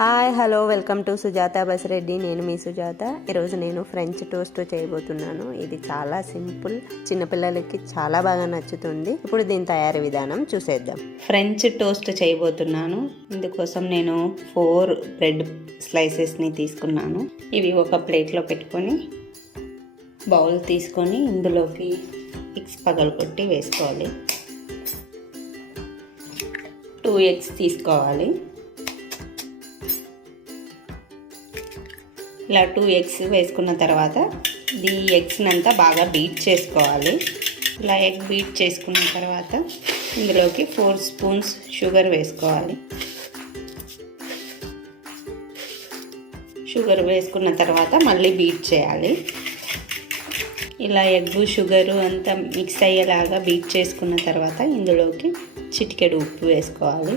Hi hello welcome to Sujatha Basireddy. నేను మీ సుజాత. ఈరోజు నేను ఫ్రెంచ్ టోస్ట్ చేయబోతున్నాను. ఇది చాలా సింపుల్, చిన్నపిల్లలకి చాలా బాగా నచ్చుతుంది. ఇప్పుడు దీని తయారీ విధానం చూసేద్దాం. ఫ్రెంచ్ టోస్ట్ చేయబోతున్నాను. ఇందుకోసం నేను 4 బ్రెడ్ స్లైసెస్ని తీసుకున్నాను. ఇవి ఒక ప్లేట్లో పెట్టుకొని బౌల్ తీసుకొని ఇందులోకి ఎగ్స్ పగలగొట్టి వేసుకోవాలి. 2 ఎగ్స్ తీసుకోవాలి. ఇలా 2 ఎగ్స్ వేసుకున్న తర్వాత ఈ ఎగ్స్ని అంతా బాగా బీట్ చేసుకోవాలి. ఇలా ఎగ్ బీట్ చేసుకున్న తర్వాత ఇందులోకి 4 స్పూన్స్ షుగర్ వేసుకోవాలి. షుగర్ వేసుకున్న తర్వాత మళ్ళీ బీట్ చేయాలి. ఇలా ఎగ్గు షుగరు అంతా మిక్స్ అయ్యేలాగా బీట్ చేసుకున్న తర్వాత ఇందులోకి చిటికెడు ఉప్పు వేసుకోవాలి.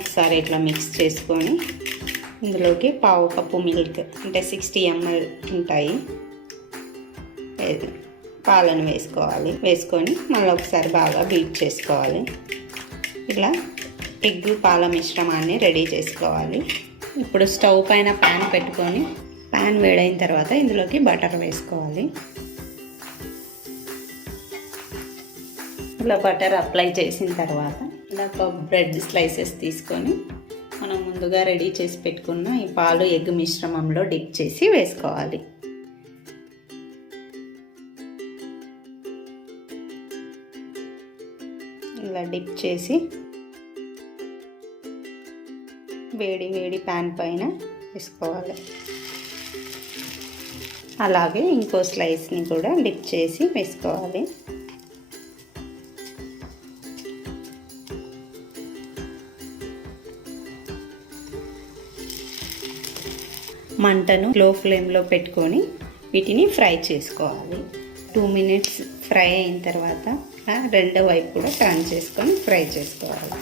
ఒకసారి ఇట్లా మిక్స్ చేసుకొని ఇందులోకి 1/2 కప్పు మిల్క్ అంటే 60 ml ఉంటాయి పాలను వేసుకొని మళ్ళీ ఒకసారి బాగా బీట్ చేసుకోవాలి. ఇలా ఎగ్ పాల మిశ్రమాన్ని రెడీ చేసుకోవాలి. ఇప్పుడు స్టవ్ పైన ప్యాన్ పెట్టుకొని ప్యాన్ వేడైన తర్వాత ఇందులోకి బటర్ వేసుకోవాలి. ఇలా బటర్ అప్లై చేసిన తర్వాత ఇలా ఒక బ్రెడ్ స్లైసెస్ తీసుకొని మనం ముందుగా రెడీ చేసి పెట్టుకున్న ఈ పాలు ఎగ్ మిశ్రమంలో డిప్ చేసి వేసుకోవాలి. ఇలా డిప్ చేసి వేడి ప్యాన్ పైన వేసుకోవాలి. అలాగే ఇంకో స్లైస్ని కూడా డిప్ చేసి వేసుకోవాలి. మంటను లో ఫ్లేమ్లో పెట్టుకొని వీటిని ఫ్రై చేసుకోవాలి. 2 minutes ఫ్రై అయిన తర్వాత రెండో వైపు కూడా టర్న్ చేసుకొని ఫ్రై చేసుకోవాలి.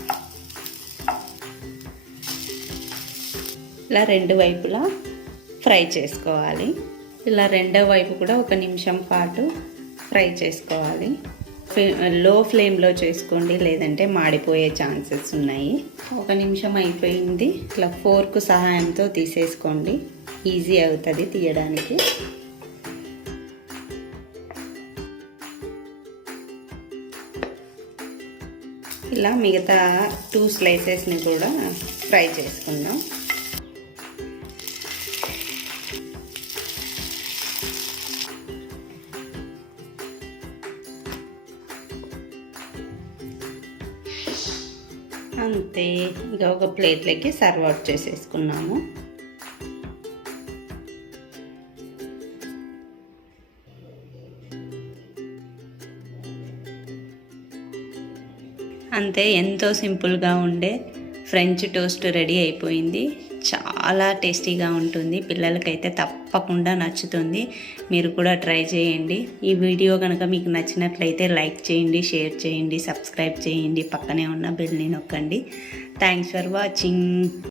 ఇలా 2 వైపులా ఫ్రై చేసుకోవాలి. ఇలా రెండో వైపు కూడా 1 నిమిషం పాటు ఫ్రై చేసుకోవాలి. లో ఫ్లేమ్లో చేసుకోండి, లేదంటే మాడిపోయే ఛాన్సెస్ ఉన్నాయి. 1 నిమిషం అయిపోయింది. ఇట్లా ఫోర్క్ సహాయంతో తీసేసుకోండి, ఈజీ అవుతుంది తీయడానికి. ఇలా మిగతా 2 స్లైసెస్ని కూడా ఫ్రై చేసుకుందాం. అంతే, ఇక ఒక ప్లేట్లోకి సర్వ్ అవుట్ చేసేసుకున్నాము. అంతే, ఎంతో సింపుల్గా ఉండే ఫ్రెంచ్ టోస్ట్ రెడీ అయిపోయింది. చాలా టేస్టీగా ఉంటుంది. పిల్లలకైతే తప్పకుండా నచ్చుతుంది. మీరు కూడా ట్రై చేయండి. ఈ వీడియో కనుక మీకు నచ్చినట్లయితే లైక్ చేయండి, షేర్ చేయండి, సబ్స్క్రైబ్ చేయండి, పక్కనే ఉన్న బెల్ని నొక్కండి. Thanks for watching.